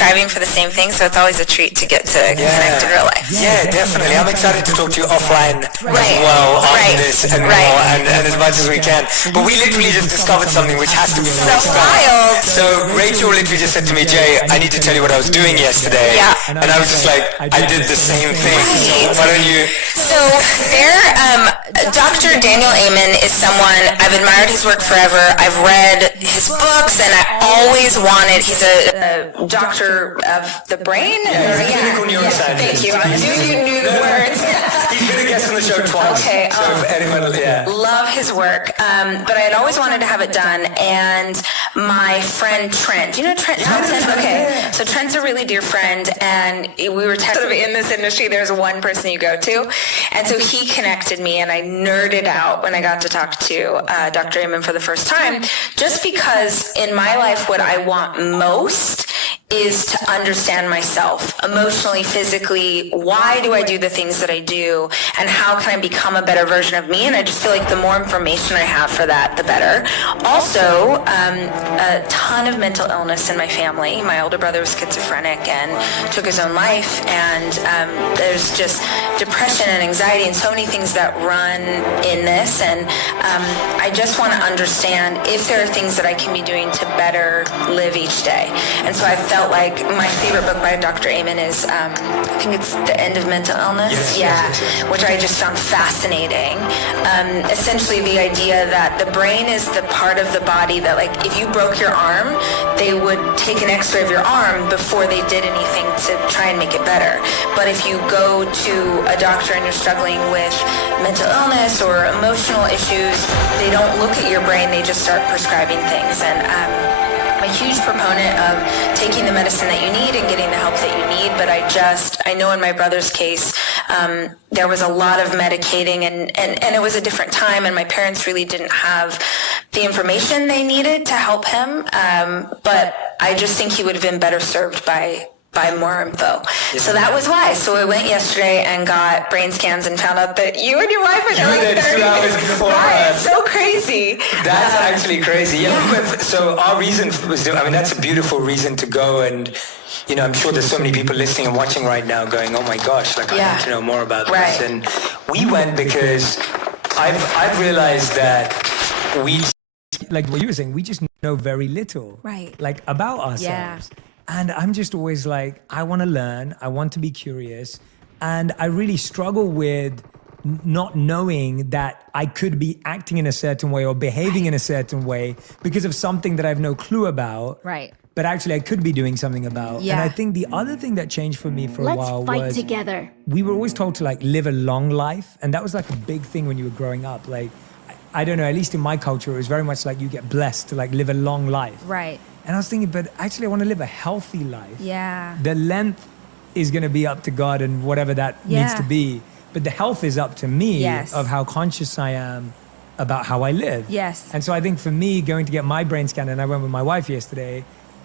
striving for the same thing, so it's always a treat to get to connect in real life. Yeah, definitely. I'm excited to talk to you offline as well after this and more, and as much as we can. But we literally just discovered something which has to be So wild. So Rachel literally just said to me, Jay, I need to tell you what I was doing yesterday. Yeah. And I was just like, I did the same thing. So why don't you... So Dr. Daniel Amen is someone, I've admired his work forever. I've read his books, and I always wanted, he's a doctor of the brain? Clinical neuroscientist. Thank you. I knew you knew the words. He's been a guest on the show twice. Okay. So if anyone, Love his work. But I had always wanted to have it done, and my friend Trent, do you know Trent Thompson? Okay. So Trent's a really dear friend, and we were sort of in this industry, there's one person you go to, and so he connected me, and I nerded out when I got to talk to Dr. Amen for the first time, just because in my life what I want most is to understand myself emotionally, physically. Why do I do the things that I do, and how can I become a better version of me? And I just feel like the more information I have for that, the better. Also, a ton of mental illness in my family. My older brother was schizophrenic and took his own life, and there's just depression and anxiety and so many things that run in this, and I just want to understand if there are things that I can be doing to better live each day. And so I felt like my favorite book by Dr. Amen is, I think it's The End of Mental Illness, yes. Which I just found fascinating. Essentially the idea that the brain is the part of the body that, like, if you broke your arm, they would take an x-ray of your arm before they did anything to try and make it better. But if you go to a doctor and you're struggling with mental illness or emotional issues, they don't look at your brain, they just start prescribing things. And I'm a huge proponent of taking the medicine that you need and getting the help that you need, but I know in my brother's case, there was a lot of medicating, and it was a different time, and my parents really didn't have the information they needed to help him, but I just think he would have been better served by more info. So that was why. So I went yesterday and got brain scans and found out that you and your wife are doing 2 hours before It's so crazy. That's actually crazy. Yeah. So our reason was, that's a beautiful reason to go, and I'm sure there's so many people listening and watching right now going, oh my gosh, I need to know more about this. And we went because I've realized that like what you were saying, we just know very little, like about ourselves. Yeah. And I'm just always like, I want to learn, I want to be curious, and I really struggle with not knowing that I could be acting in a certain way or behaving in a certain way because of something that I have no clue about. Right. But actually I could be doing something about. Yeah. And I think the other thing that changed for me for a while was... Let's fight together. We were always told to like live a long life. And that was like a big thing when you were growing up. Like, I don't know, at least in my culture, it was very much like you get blessed to like live a long life. Right. And I was thinking, but actually I want to live a healthy life. Yeah. The length is going to be up to God and whatever that needs to be. But the health is up to me of how conscious I am about how I live. Yes. And so I think for me, going to get my brain scan, and I went with my wife yesterday,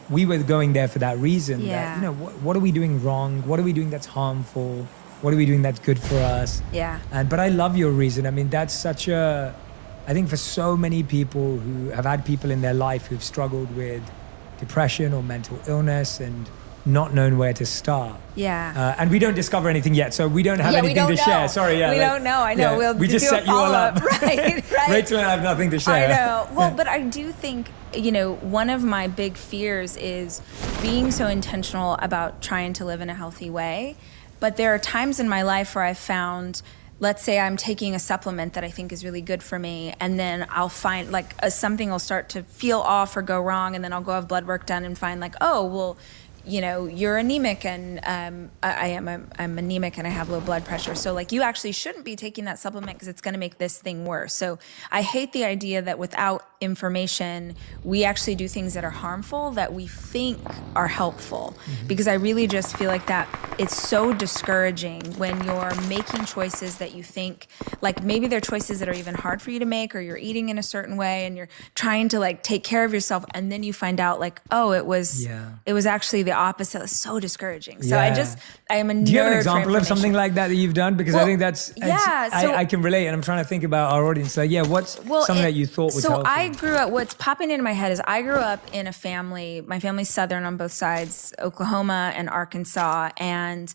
we were going there for that reason. Yeah. That, what are we doing wrong? What are we doing that's harmful? What are we doing that's good for us? Yeah. But I love your reason. I mean, that's such a, I think for so many people who have had people in their life who've struggled with depression or mental illness and not known where to start. Yeah. And we don't discover anything yet, so we don't have anything to share. Sorry, we don't know. I know. Yeah, we just set you all up. Right. Rachel and I have nothing to share. I know. Well, but I do think, one of my big fears is being so intentional about trying to live in a healthy way. But there are times in my life where I've found, let's say I'm taking a supplement that I think is really good for me, and then I'll find something will start to feel off or go wrong, and then I'll go have blood work done and find you're anemic, and I'm anemic and I have low blood pressure. So you actually shouldn't be taking that supplement because it's going to make this thing worse. So I hate the idea that without information, we actually do things that are harmful that we think are helpful. Mm-hmm. Because I really just feel like that it's so discouraging when you're making choices that you think, maybe they're choices that are even hard for you to make, or you're eating in a certain way and you're trying to take care of yourself, and then you find out it was actually the opposite. It's so discouraging. So I am a nerd. Do you have an example of something like that you've done? Because I think I can relate, and I'm trying to think about our audience. Like, what's something that you thought was helpful? So I grew up, what's popping into my head is I grew up in a family, my family's Southern on both sides, Oklahoma and Arkansas, and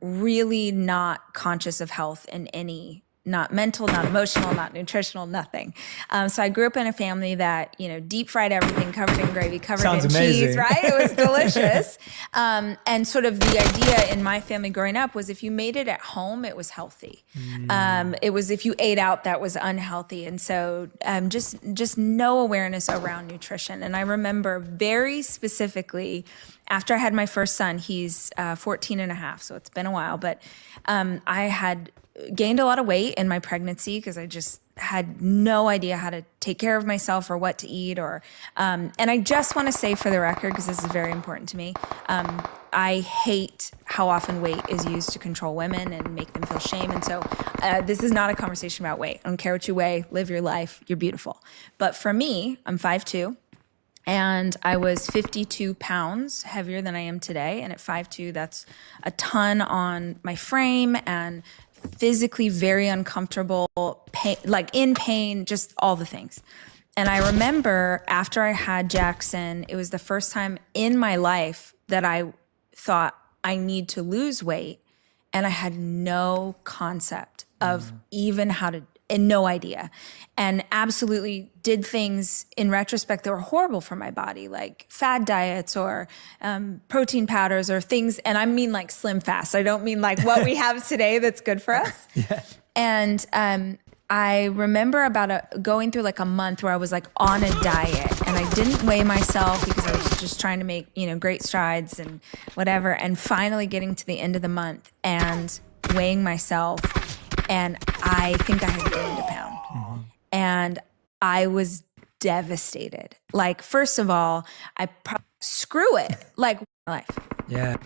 really not conscious of health in any, not mental, not emotional, not nutritional, nothing. So I grew up in a family that, deep fried everything, covered in gravy, covered in cheese, right? It was delicious. And sort of the idea in my family growing up was if you made it at home, it was healthy. It was if you ate out, that was unhealthy. And so just no awareness around nutrition. And I remember very specifically, after I had my first son, he's 14 and a half, so it's been a while, but I had gained a lot of weight in my pregnancy because I just had no idea how to take care of myself or what to eat and I just want to say for the record, because this is very important to me, I hate how often weight is used to control women and make them feel shame. And so this is not a conversation about weight. I don't care what you weigh, live your life, you're beautiful. But for me, I'm 5'2", and I was 52 pounds heavier than I am today. And at 5'2", that's a ton on my frame and physically very uncomfortable, in pain, just all the things. And I remember after I had Jackson, it was the first time in my life that I thought I need to lose weight. And I had no concept of even how to, and no idea. And absolutely did things in retrospect that were horrible for my body, like fad diets or protein powders or things. And I mean like Slim Fast. I don't mean like what we have today that's good for us. And I remember going through like a month where I was like on a diet and I didn't weigh myself because I was just trying to make, great strides and whatever. And finally getting to the end of the month and weighing myself. And I think I had gained a pound. And I was devastated. Like, first of all, screw it. Like, life. Yeah.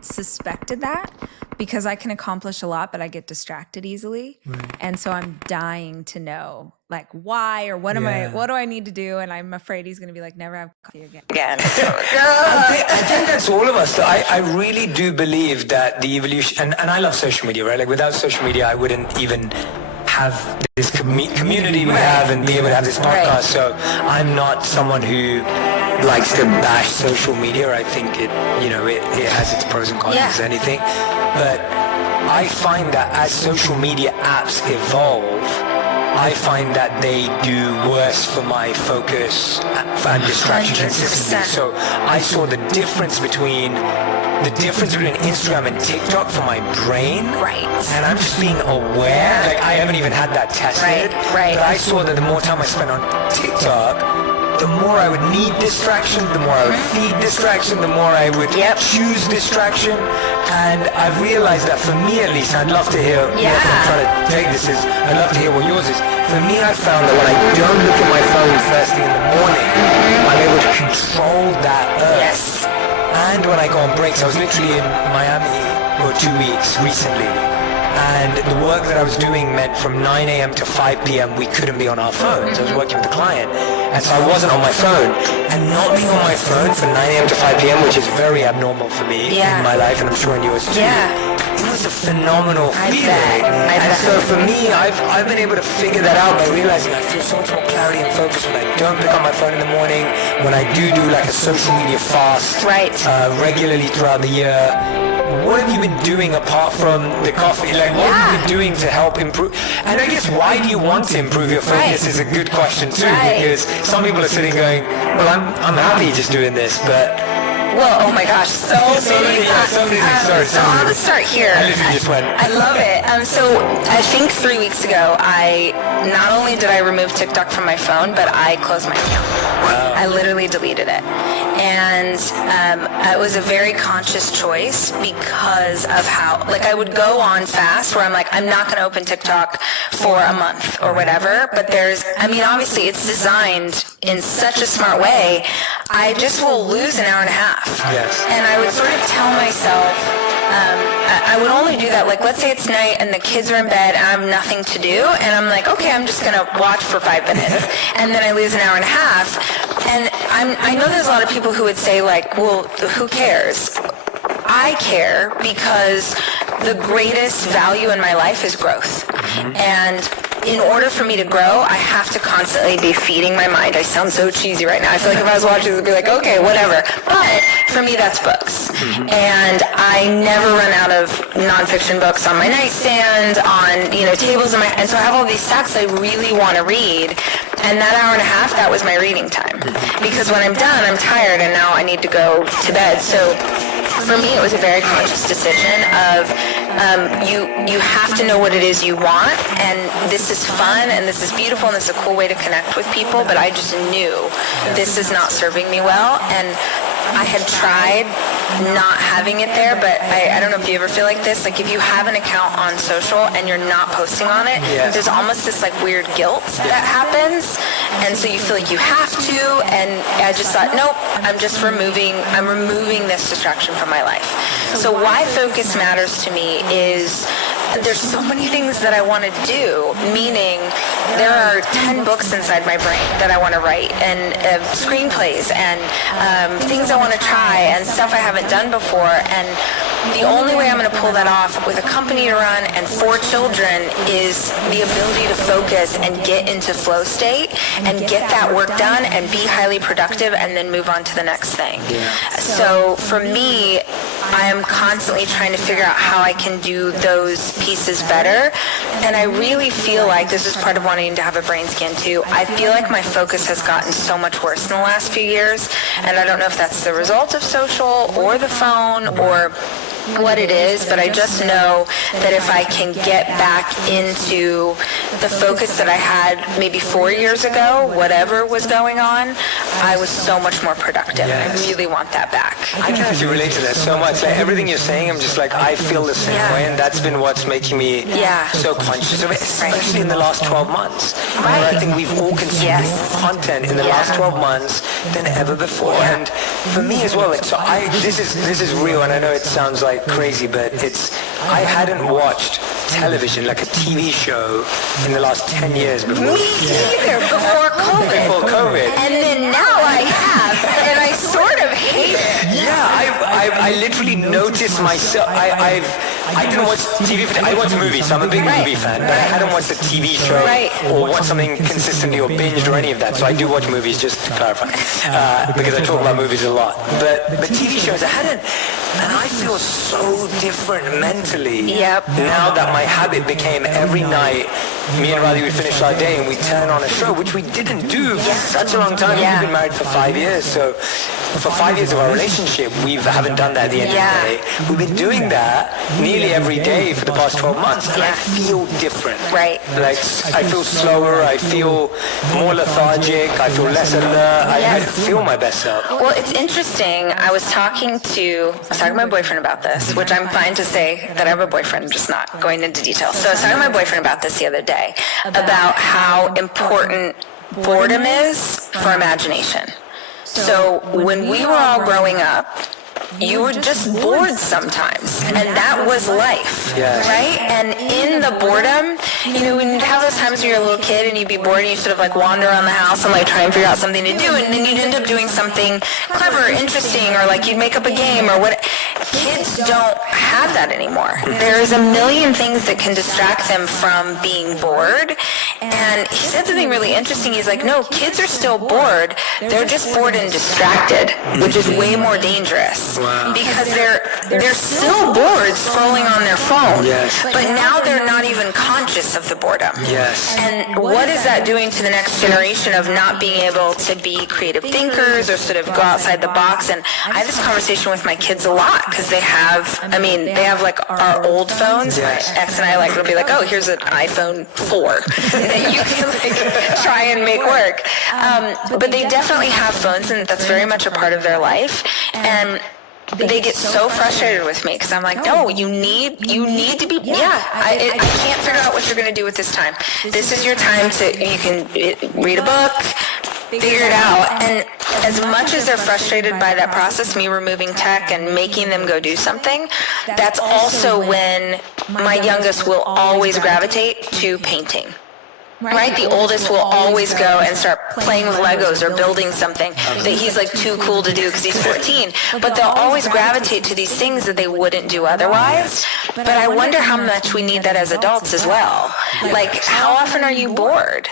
Suspected that because I can accomplish a lot, but I get distracted easily. Right. And so I'm dying to know, like, why or what do I need to do? And I'm afraid he's going to be like, never have coffee again. I think that's all of us. I really do believe that the evolution, and I love social media, right? Like, without social media, I wouldn't even have this community we have and be able to have this podcast. Right. So I'm not someone who likes to bash social media. I think it has its pros and cons as anything. But I find that as social media apps evolve, I find that they do worse for my focus and distraction consistency. So I saw the difference between Instagram and TikTok for my brain. Right. And I'm just being aware. Like, I haven't even had that tested. Right. But I saw that the more time I spent on TikTok, the more I would need distraction, the more I would feed distraction, the more I would choose distraction. And I've realized that for me at least, I'd love to hear what I'm trying to take this is, I'd love to hear what yours is. For me, I found that when I don't look at my phone first thing in the morning, I'm able to control that urge. Yes. And when I go on breaks, I was literally in Miami for 2 weeks recently. And the work that I was doing meant from 9 a.m. to 5 p.m. we couldn't be on our phones. I was working with a client. And so I wasn't on my phone. And not being on my phone from 9 a.m. to 5 p.m., which is very abnormal for me in my life, and I'm sure in yours too. It was a phenomenal feeling. And so for me, I've been able to figure that out by realizing I feel so much more clarity and focus when I don't pick up my phone in the morning, when I do like a social media fast regularly throughout the year. What have you been doing apart from the coffee? Like, what have you been doing to help improve? And I guess, why do you want to improve your focus is a good question too, because some people are sitting going, well, I'm happy just doing this, but... Well, oh my gosh, so many things. So I'll just start here. I literally just went. I love it. So I think 3 weeks ago, not only did I remove TikTok from my phone, but I closed my account. Wow. I literally deleted it. And it was a very conscious choice because of how, like, I would go on fast where I'm like, I'm not going to open TikTok for a month or whatever. But obviously it's designed in such a smart way. I just will lose an hour and a half. Yes. And I would sort of tell myself, I would only do that, like, let's say it's night and the kids are in bed and I have nothing to do, and I'm like, okay, I'm just going to watch for 5 minutes. And then I lose an hour and a half. And I know there's a lot of people who would say, like, well, who cares? I care because the greatest value in my life is growth. And in order for me to grow, I have to constantly be feeding my mind. I sound so cheesy right now. I feel like if I was watching this, I'd be like, okay, whatever. But for me, that's books. And I never run out of nonfiction books on my nightstand, on, tables in my, and so I have all these stacks I really want to read. And that hour and a half, that was my reading time. Because when I'm done, I'm tired, and now I need to go to bed. So for me, it was a very conscious decision of you have to know what it is you want, and this is fun, and this is beautiful, and this is a cool way to connect with people, but I just knew this is not serving me well, and I had tried not having it there, but I don't know if you ever feel like this, like if you have an account on social and you're not posting on it, there's almost this like weird guilt that happens, and so you feel like you have to, and I just thought, nope, I'm removing this distraction from my life. So why focus matters to me is there's so many things that I want to do, meaning there are 10 books inside my brain that I want to write, and screenplays, and things I want to try, and stuff I haven't done before, and the only way I'm going to pull that off with a company to run and 4 children is the ability to focus and get into flow state and get that work done and be highly productive and then move on to the next thing. So for me, I am constantly trying to figure out how I can do those pieces better, and I really feel like this is part of wanting to have a brain scan too. I feel like my focus has gotten so much worse in the last few years, and I don't know if that's the result of social or the phone or what it is, but I just know that if I can get back into the focus that I had maybe 4 years ago, whatever was going on, I was so much more productive. I really want that back. I can actually relate to that so much. Like everything you're saying, I'm just like, I feel the same way, and that's been what's making me so conscious of it, especially in the last 12 months. Where I think we've all consumed more content in the last 12 months than ever before. And for me as well, like, so this is real, and I know it sounds like crazy, but I hadn't watched television, like a TV show, in the last 10 years before. Me either, before COVID. And then now I have, and I sort of hate it. Yeah, I literally noticed myself. I didn't watch TV. I watch movies, so I'm a big movie fan, but I hadn't watched a TV show or watched something consistently or binged or any of that. So I do watch movies, just to clarify, because I talk about movies a lot. But TV shows, I hadn't, and I feel so different mentally now that my habit became every night, me and Riley would finish our day and we'd turn on a show, which we didn't do for such a long time. We've been married for 5 years, so for 5 years of our relationship, we haven't done that at the end of the day. We've been doing that nearly every day for the past 12 months, and I feel different. Right. Like, I feel slower, I feel more lethargic, I feel less alert, I feel my best self. Well, it's interesting. I was talking to my boyfriend about this, which I'm fine to say that I have a boyfriend, I'm just not going into details. So I was talking to my boyfriend about this the other day, about how important boredom is for imagination. So when we were all growing up, you were just bored sometimes, and that was life, right? And in the boredom, when you'd have those times when you're a little kid and you'd be bored and you sort of like wander around the house and like try and figure out something to do, and then you'd end up doing something clever, interesting, or like you'd make up a game or what. Kids don't have that anymore. There's a million things that can distract them from being bored. And he said something really interesting. He's like, no, kids are still bored. They're just bored and distracted, which is way more dangerous. Wow. Because they're still bored scrolling on their phone. But now they're not even conscious of the boredom. And what is that doing to the next generation of not being able to be creative thinkers or sort of go outside the box? And I have this conversation with my kids a lot, because they have like our old phones. My ex and I will be like, oh, here's an iPhone 4 that you can like try and make work. But they definitely have phones, and that's very much a part of their life. And they get so frustrated with me because I'm like, no, you need to be, I can't figure out what you're going to do with this time. This is your time you can read a book, figure it out. And as much as they're frustrated by that process, me removing tech and making them go do something, that's also when my youngest will always gravitate to painting. Right? The oldest will always go and start playing with Legos or building something that he's like too cool to do because he's 14. But they'll always gravitate to these things that they wouldn't do otherwise. But I wonder how much we need that as adults as well. Like, how often are you bored?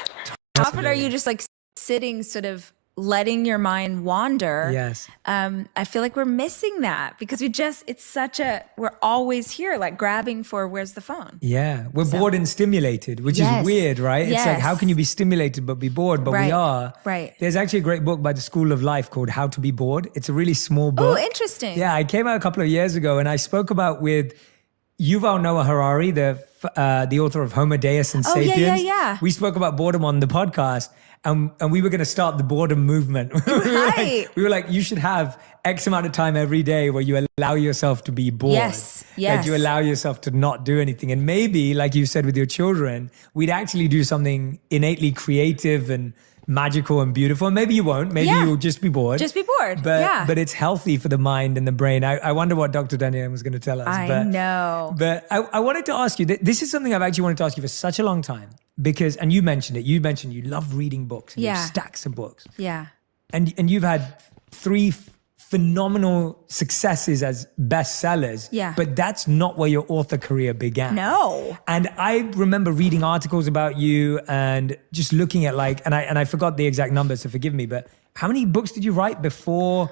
How often are you just like sitting, sort of letting your mind wander? Yes. I feel like we're missing that because we're always here, like grabbing for where's the phone? Yeah. We're bored and stimulated, which is weird, right? It's like, how can you be stimulated but be bored? But we are. Right. There's actually a great book by the School of Life called How to Be Bored. It's a really small book. Oh, interesting. Yeah. It came out a couple of years ago and I spoke about with Yuval Noah Harari, the author of Homo Deus and Sapiens. Yeah. We spoke about boredom on the podcast. And we were going to start the boredom movement. Right. we were like, you should have X amount of time every day where you allow yourself to be bored. Yes. Like you allow yourself to not do anything. And maybe, like you said with your children, we'd actually do something innately creative and magical and beautiful. And maybe you won't. Maybe you'll just be bored. Just be bored. But it's healthy for the mind and the brain. I wonder what Dr. Danielle was going to tell us. I know. But I wanted to ask you, this is something I've actually wanted to ask you for such a long time. Because, and you mentioned it, you love reading books. And you have stacks of books. Yeah. And you've had 3 phenomenal successes as bestsellers. Yeah. But that's not where your author career began. No. And I remember reading articles about you and just looking at and I forgot the exact numbers, so forgive me, but how many books did you write before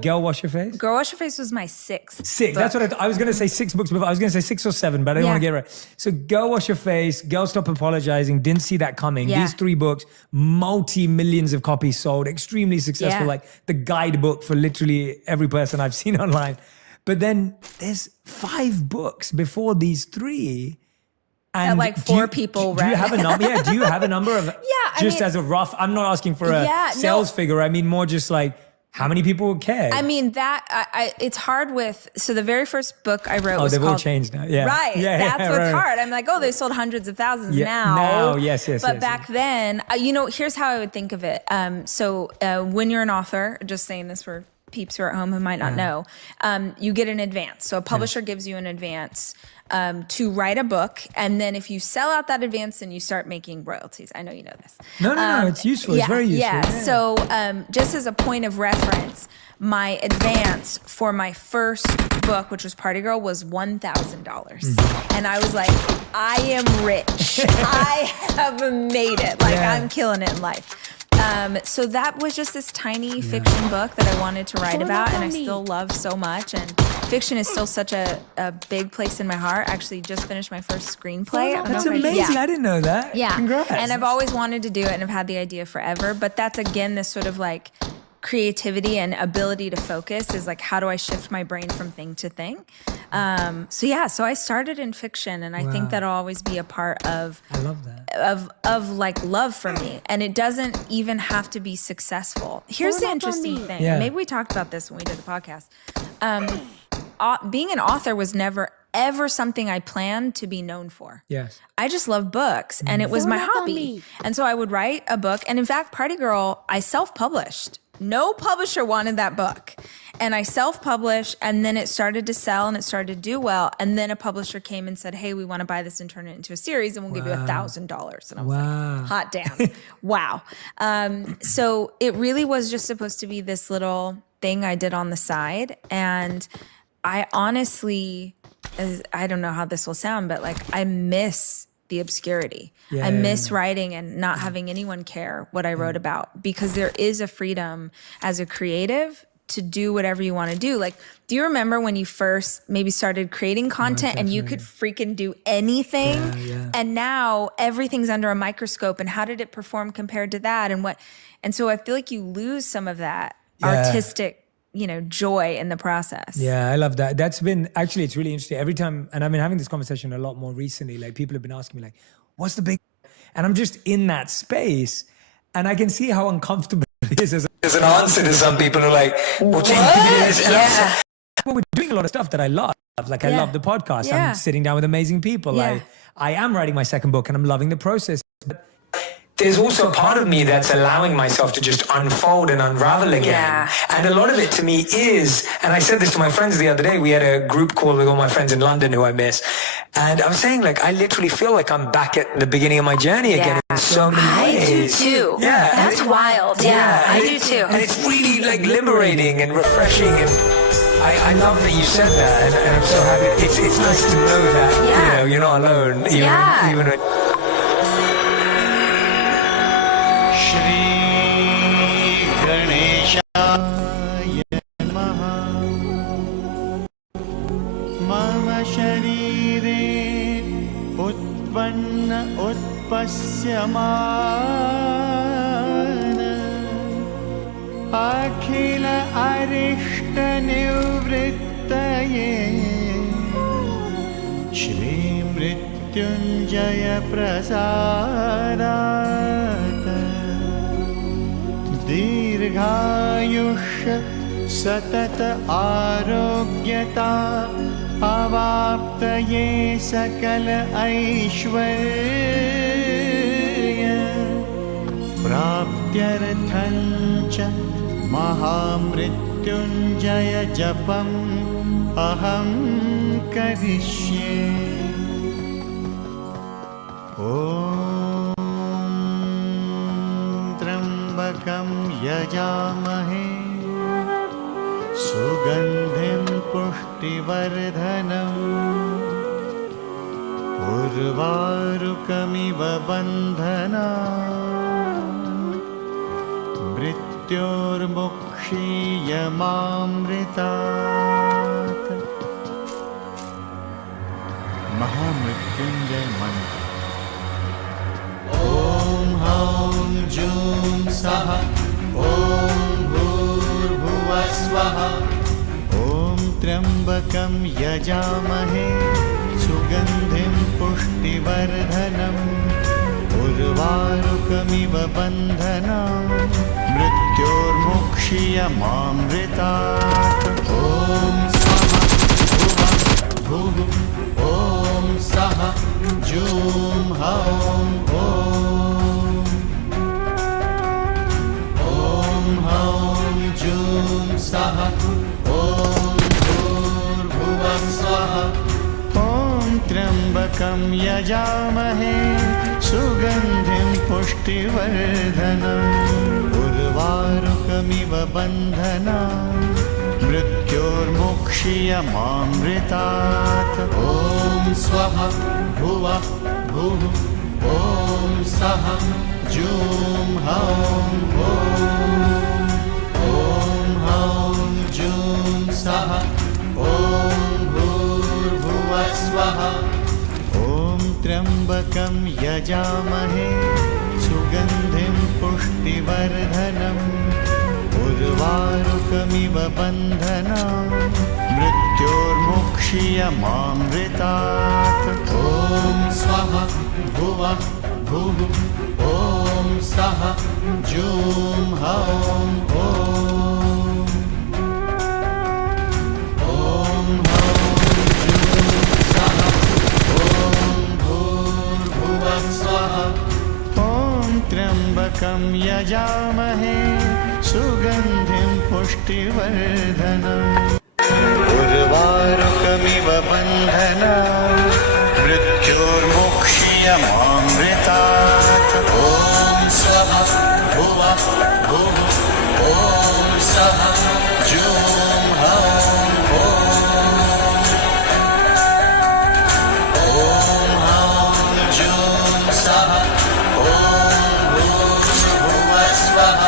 Girl Wash Your Face? Girl Wash Your Face was my 6th. 6. Book. That's what I was going to say 6 books before. I was going to say 6 or 7, but I didn't want to get it right. So Girl Wash Your Face, Girl Stop Apologizing, Didn't See That Coming. Yeah. These 3 books, multi-millions of copies sold, extremely successful, like the guidebook for literally every person I've seen online. But then there's 5 books before these 3. And that like 4 people read. Do you have a number? Yeah, do you have a number of as a rough, I'm not asking for a sales figure. I mean, more just like, how many people care? I mean, it's hard with, so the very first book I wrote was they've called, all changed now. Yeah. Right. That's what's hard. I'm like, they sold hundreds of thousands now. Now, yes. But back then, here's how I would think of it. So when you're an author, just saying this for peeps who are at home who might not know, you get an advance. So a publisher gives you an advance to write a book. And then if you sell out that advance, then you start making royalties. I know you know this. No, it's useful. It's very useful. Yeah. So just as a point of reference, my advance for my first book, which was Party Girl, was $1,000. And I was like, I am rich. I have made it. Like, I'm killing it in life. So that was just this tiny fiction book that I wanted to write about, and I still love so much. And fiction is still such a big place in my heart. I actually just finished my first screenplay. That's amazing. I didn't know that. Yeah. Congrats. And I've always wanted to do it, and I've had the idea forever. But that's, again, this sort of like creativity and ability to focus is like, how do I shift my brain from thing to thing? So I started in fiction, and I think that'll always be a part of, I love that. Of like love for me. And it doesn't even have to be successful. Here's the interesting thing. Yeah. Maybe we talked about this when we did the podcast. Being an author was never ever something I planned to be known for. Yes. I just love books, and it was my hobby. And so I would write a book. And in fact, Party Girl, I self-published. No publisher wanted that book. And I self-published, and then it started to sell and it started to do well. And then a publisher came and said, hey, we want to buy this and turn it into a series, and we'll give you $1,000. And I was like, hot damn. Wow. So it really was just supposed to be this little thing I did on the side. And I honestly, I don't know how this will sound, but like, I miss the obscurity. I miss writing and not having anyone care what I wrote about, because there is a freedom as a creative to do whatever you want to do. Like, do you remember when you first maybe started creating content and you could freaking do anything? And now everything's under a microscope, and how did it perform compared to that? And so I feel like you lose some of that artistic, joy in the process. Yeah, I love that. That's been, actually, it's really interesting. Every time, and I've been having this conversation a lot more recently, like people have been asking me like, what's the big, and I'm just in that space, and I can see how uncomfortable it is as an answer to some people who are like, well, well, we're doing a lot of stuff that I love. Like, I love the podcast. I'm sitting down with amazing people. I am writing my second book, and I'm loving the process. But there's also a part of me that's allowing myself to just unfold and unravel again. And a lot of it to me is, and I said this to my friends the other day, we had a group call with all my friends in London who I miss, And I'm saying, like, I literally feel like I'm back at the beginning of my journey again in so many ways. I do too. Yeah. That's wild. Yeah, I do too. And it's really like liberating and refreshing, and I love that you said that, and I'm so happy. It's nice to know that, you're not alone, even when... Shri Ganeshaya Namaha Mama Sharire Utpanna Utpasyamana Akhila Arishta Nivrittaye Shri Mrityunjaya Prasadata Dirghayusha Satata Arogyata Avaptaye Sakala Aishwarya Praptyarthancha Mahamrityunjaya Japam Aham Karishye Om Trambakam Yajamahe Sugandhim Pushtivardhanam Urvarukamiva Bandhanam Mrityormukshiyamamritat Mahamrityunjay Mantra Om Haum Jum Saha Om Bhurbhuvah Swaha Om Trambakam Yajamahe Sugandhim Pushtivardhanam Urvarukamiva Bandhanam Mrityormukshiyamamritat Om Swaha Bhuva Bhuv Om Saha Jum Haum Om Haum Jum Saha Om Bhurbhuvah Swaha Om Trambakam Yajamahe Sugandhim Pushtivardhanam Urvarukamiva Bandhanam Mrityormukshiyamamritat Om Swaha Bhuva Bhuv Om Saha Jum Haum Om Haum Jum Saha Om Bhurbhuvah Swaha Om Trambakam Yajamahe Sugandhim Pushtivardhanam Urvarukamiva Bandhanam Mrityormukshiyamamritat Om Swaha Bhuva Bhuv Om Saha Jum Haum Om Haum Jum Saha Om Bhurbhuvah Swaha Om Trambakam Yajamahe Sugandhim Pushtivardhanam Urvarukamiva Bandhanam Mrityormukshiyamamritat Om Swaha Bhuva Bhuv Om Saha Jum Haum Om Haum Jum Saha Om Bhurbhuvah Swaha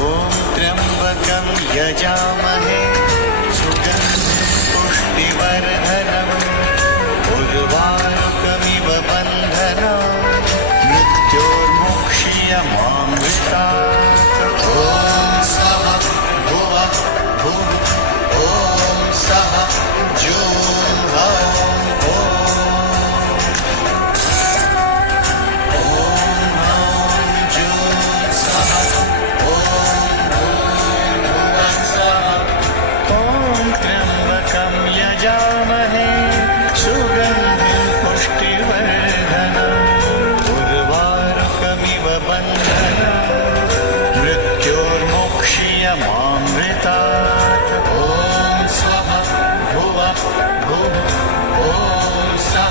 Om Trambakam Yajamahe Sugandhim Pushtivardhanam Urvarukamiva Bandhanam Mrityormukshiyamamritat Om Swaha Bhuva Bhuv Om Saha Jum Haum Om Haum Jum Saha Om Bhurbhuvah Swaha Om Trambakam Yajamahe Sugandhim Pushtivardhanam Urvarukamiva Bandhanam Mrityormukshiyamamritat Om Swaha Bhuva Bhuv Om Saha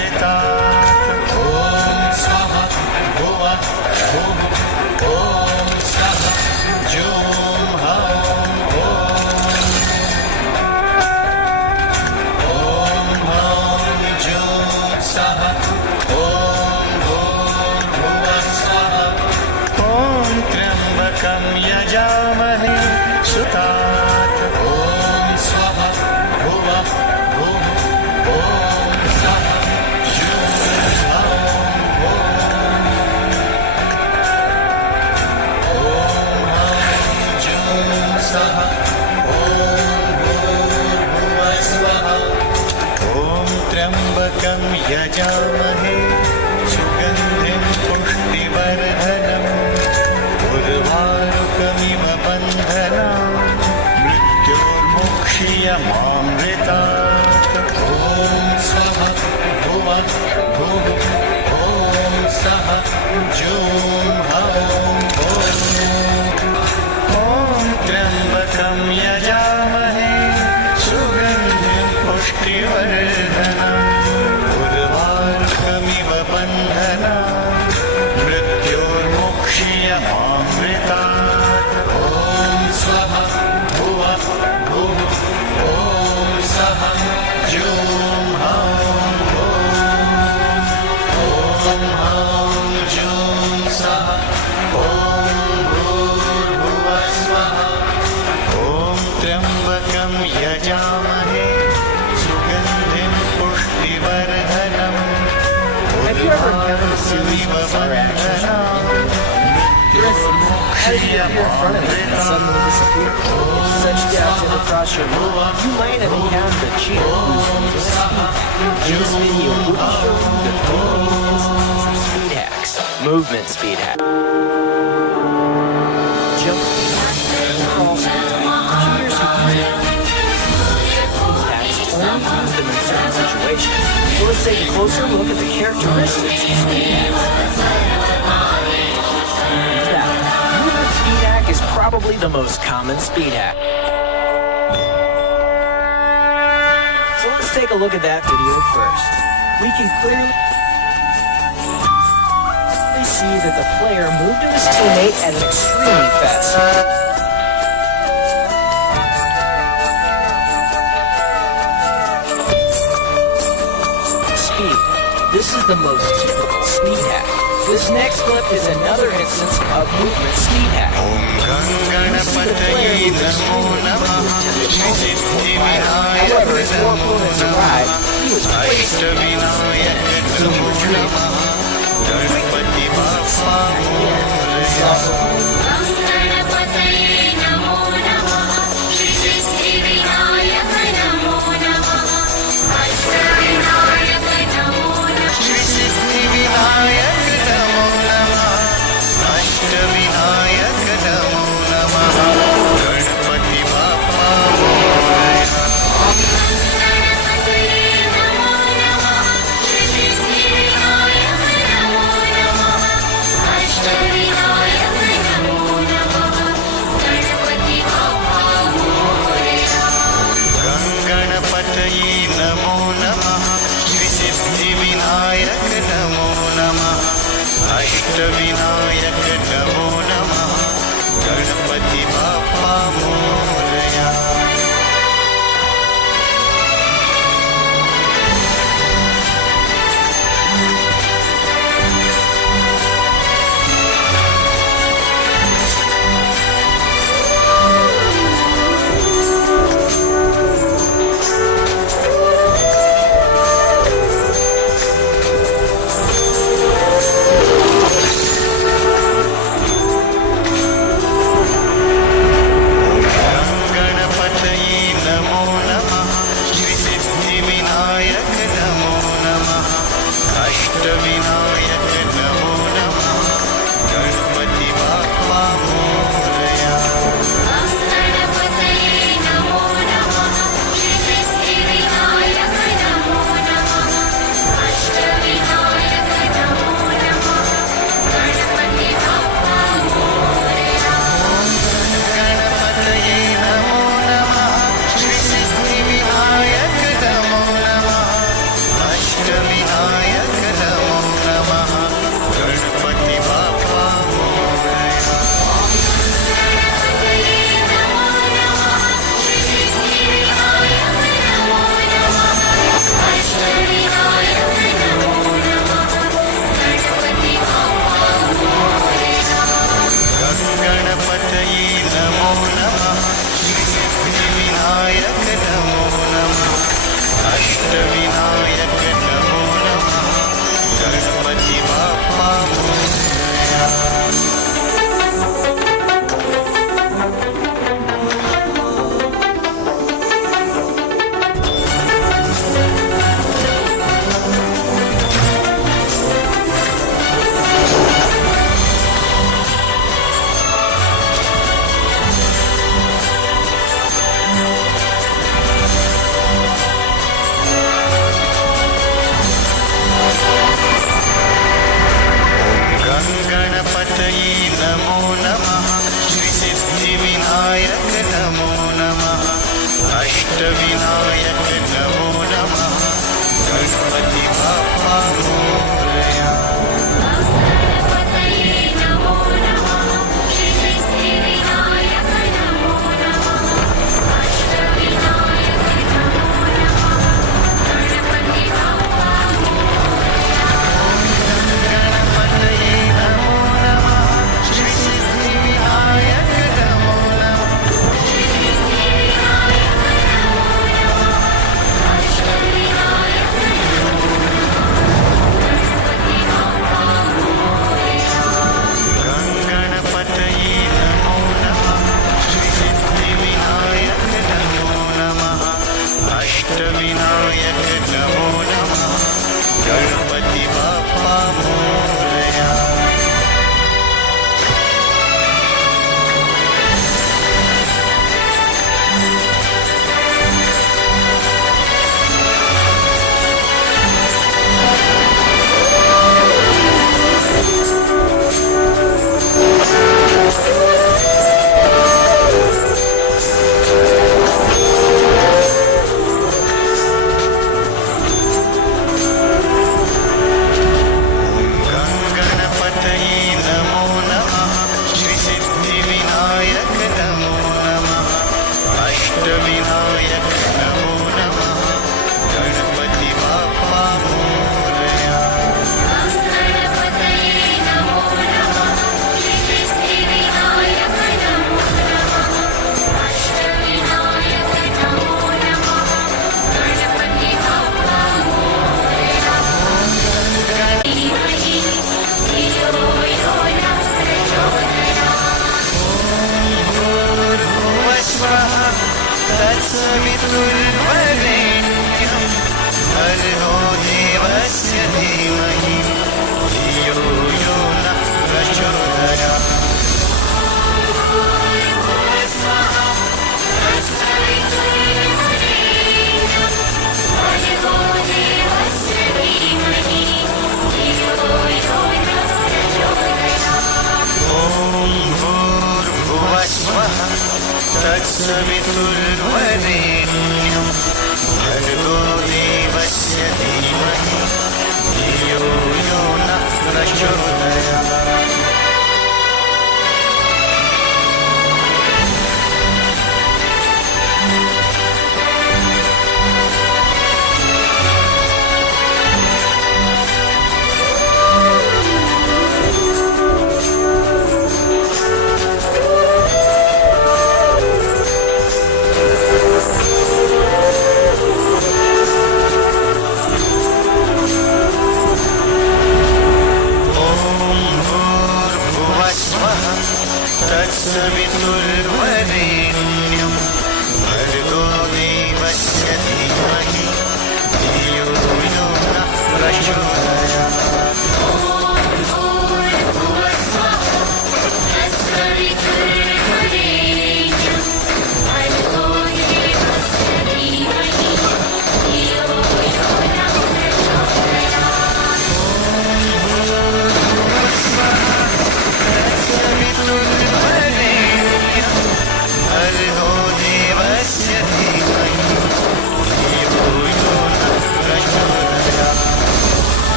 मोक्षीयमामृतात् ॐ स्वाहा भुवः भुः ॐ सः जूं हौं ॐ हौं जूं सः ॐ भूर्भुवः स्वः ॐ त्र्यम्बकं यजामहे सुतात् ॐ स्वाहा भुवः भुः ॐ सः जूं हौं ॐ हौं जूं सः ॐ भूर्भुवः स्वः ॐ त्र्यम्बकं यजामहे सुगन्धिं पुष्टिवर्धनम् उर्वारुकमिव बन्धनान् मृत्योर्मुक्षीयमामृतात् ॐ स्वः भुवः भुः ॐ सः जूं हौं ॐ त्र्यम्बकं यजामहे सुगन्धिं पुष्टिवर्धनम् उर्वारुकमिव बन्धनान् मृत्योर्मुक्षीयमामृतात् ॐ स्वः भुवः भुः ॐ सः जूं हौं ॐ हौं जूं सः ॐ भूर्भुवः स्वः ॐ त्र्यम्बकं यजामहे सुगन्धिं पुष्टिवर्धनम् Have you ever encountered a series of bizarre actions? For instance, how did you appear in front of me and suddenly disappear? If such doubts have crossed your mind, you might have encountered a cheater who's using speed hack. In this video, we'll be showing you the 3 main instances of speed hacks. Movement speed hack, jump speed hack, and crawl speed hack. Cheaters who use hacks only use them in certain situations. So let's take a closer look at the characteristics of speed hacks. Movement speed hack is probably the most common speed hack. So let's take a look at that video first. We can clearly see that the player moved to his teammate at an extremely fast speed. This is the most typical speed hack. This next clip is another instance of movement speed hack. ॐ गणपतये नमो नमः Shri Siddhivinayak However, as more नमो opponents नमः arrived, he was placed Ashtavinayak नमो नमः गणपति बाप्पा मोरया गणपतये नमो नमः श्रीसिद्धिविनायक नमो नमः अष्टविनायक नमो नमः श्रीसिद्धिविनायक नमो नमः अष्टविनायक नमो नमः गणपति बाप्पा मोरया गणपतये नमो नमः श्रीसिद्धिविनायक नमो नमः अष्टविनायक नमो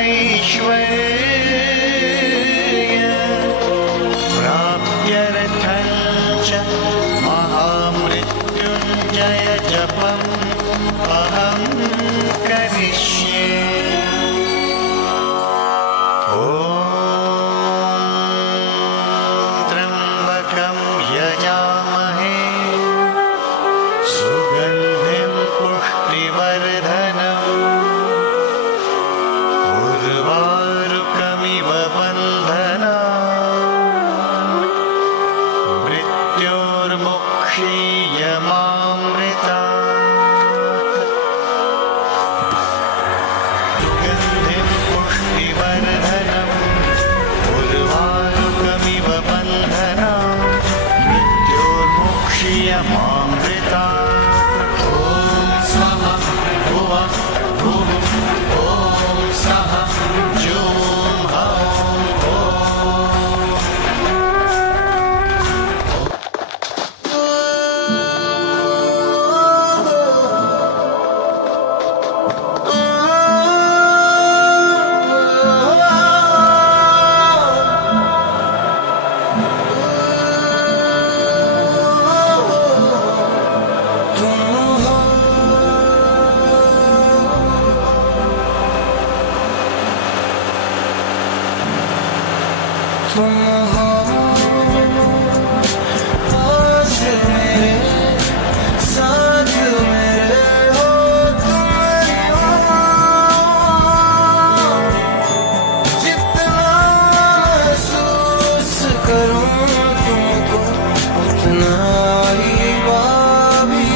ऐश्वर्य प्राप्त्यर्थं च महामृत्युञ्जय जपम् अहं करिष्ये ॐ त्र्यम्बकं यजामहे सुगन्धिं पुष्टिवर्धनम् उर्वारुकमिव बन्धनान् मृत्योर्मुक्षीयमामृतात् सुगन्धिं पुष्टिवर्धनम् उर्वारुकमिव बन्धनान् मृत्योर्मुक्षीयमामृतात् ॐ स्वाहा भुवः भुः ॐ सः जुं हौं तुम हो पास मेरे साथ मेरे हो तुम हो जितना महसूस करूं तुमको उतना ही बाबी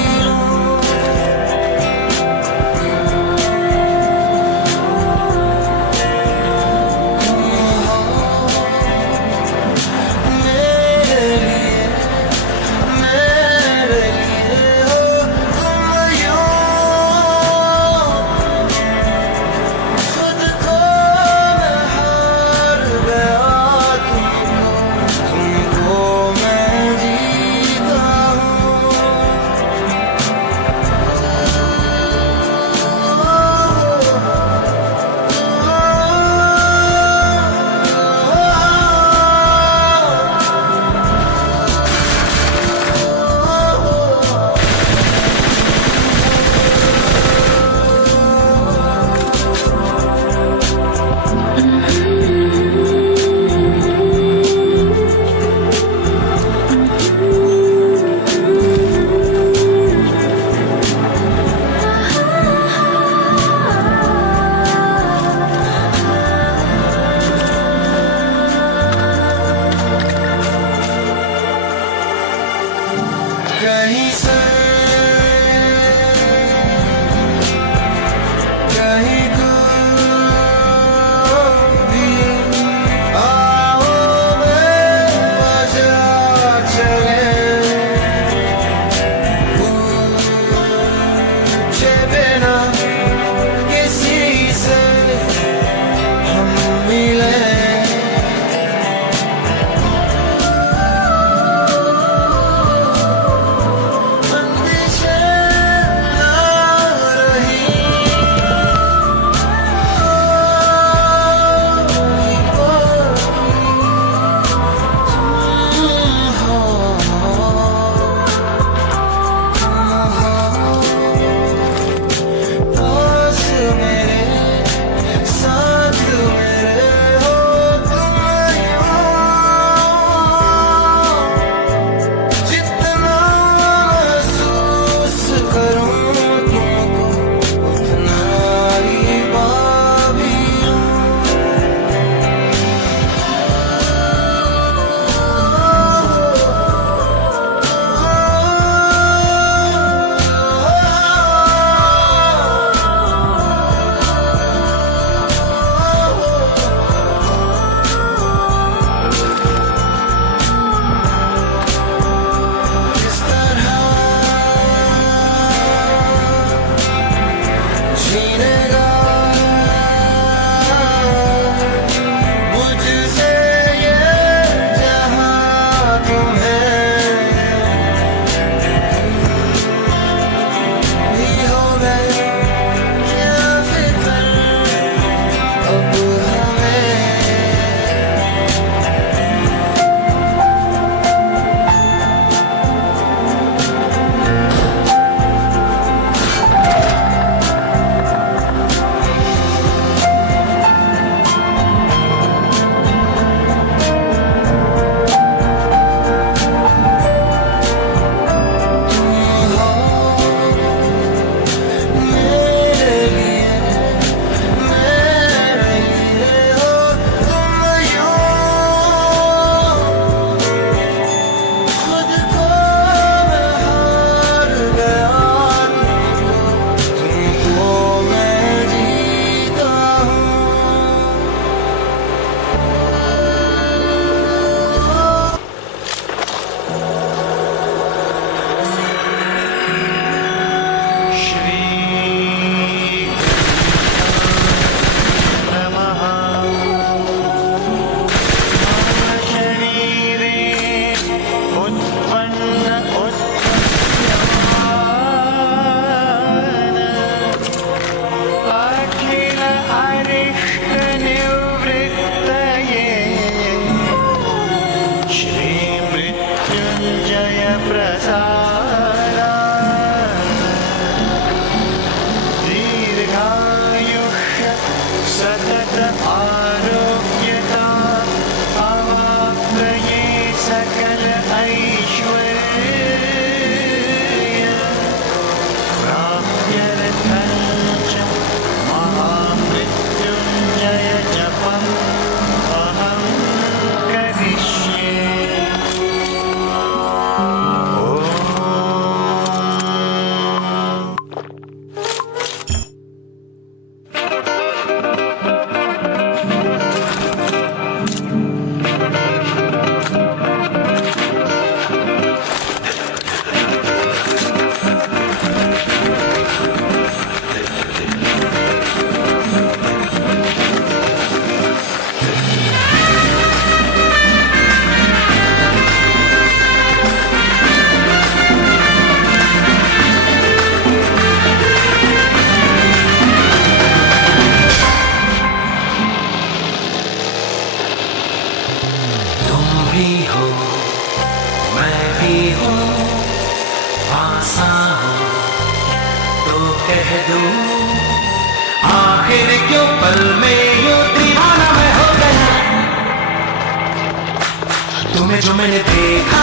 आखिर क्यों पल में यूं दीवाना मैं हो गया, तुम्हें जो मैंने देखा।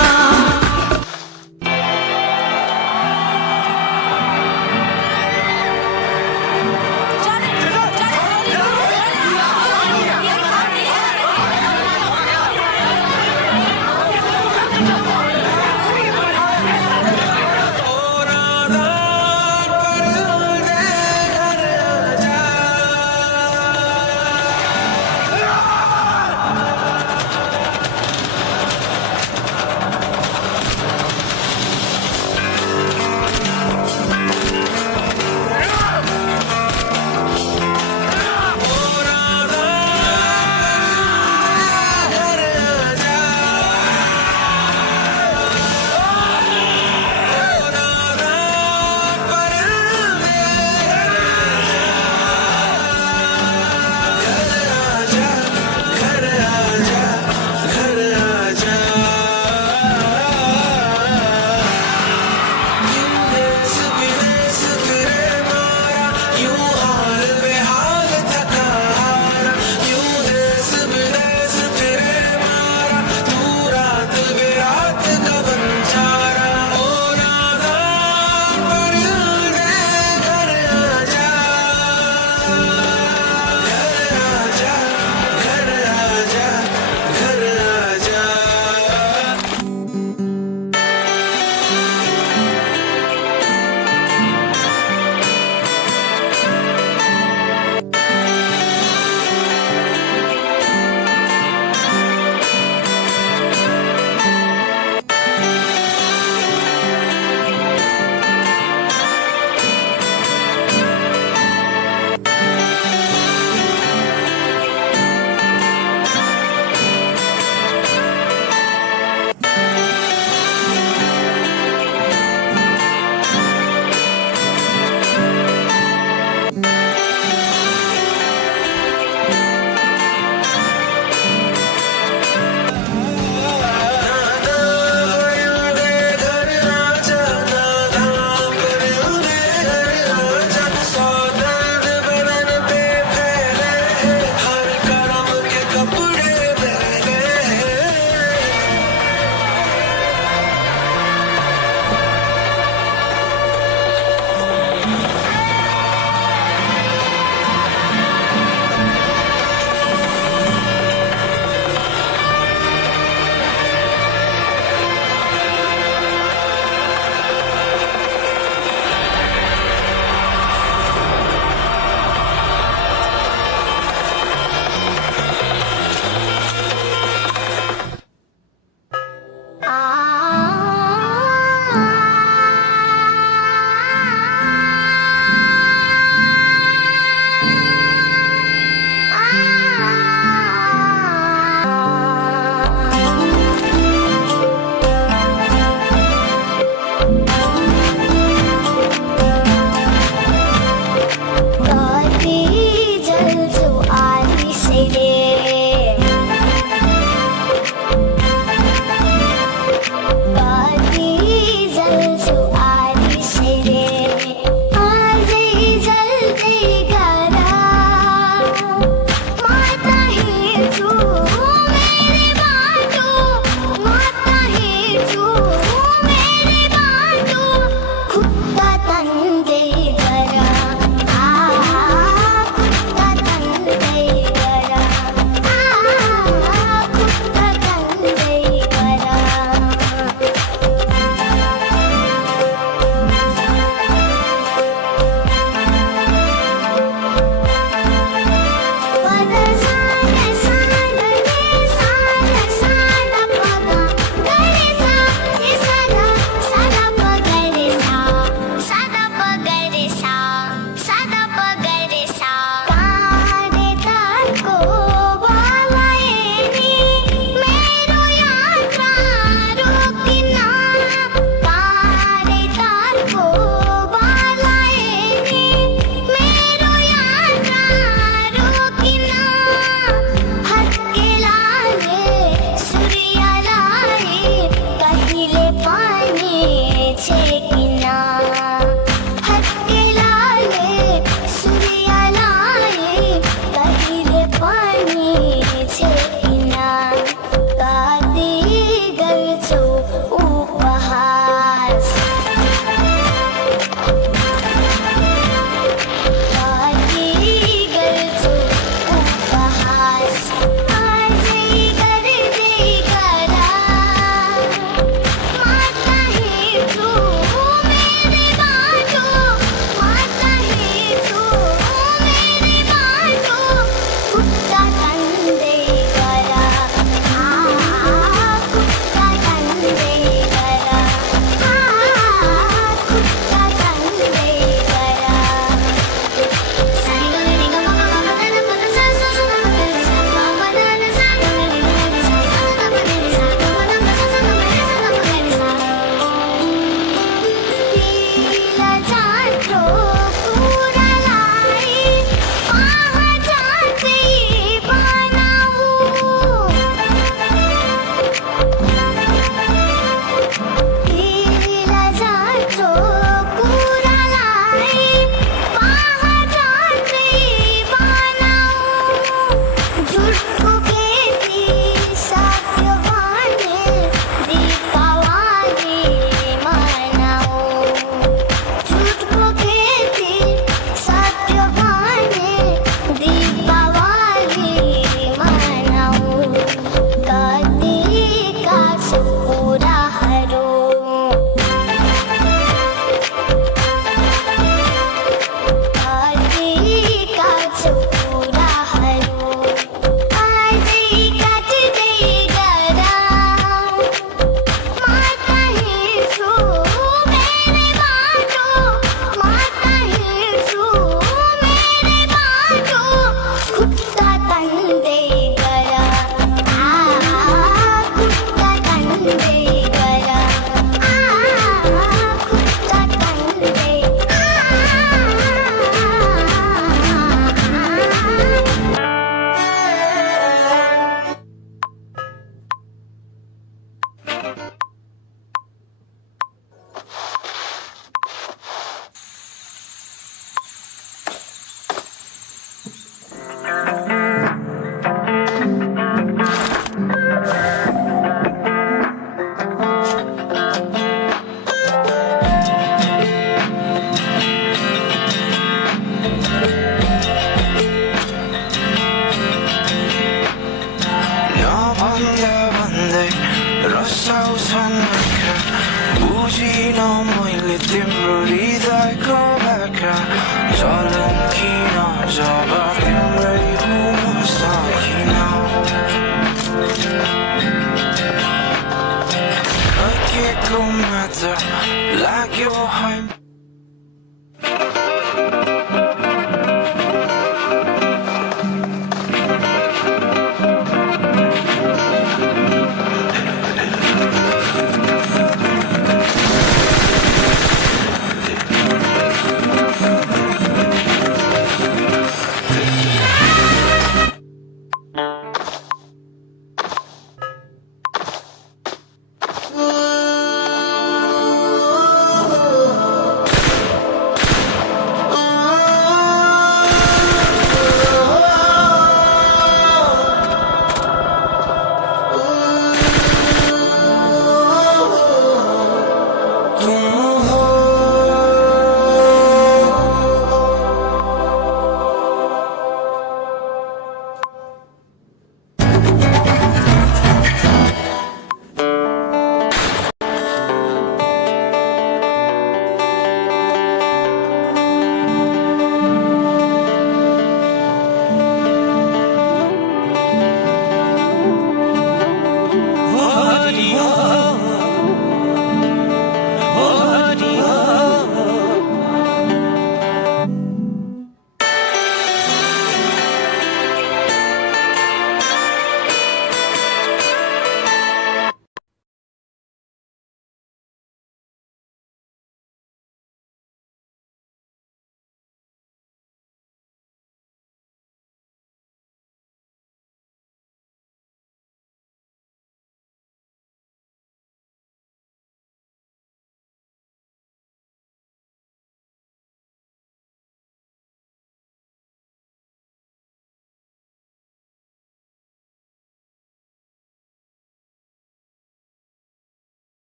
Java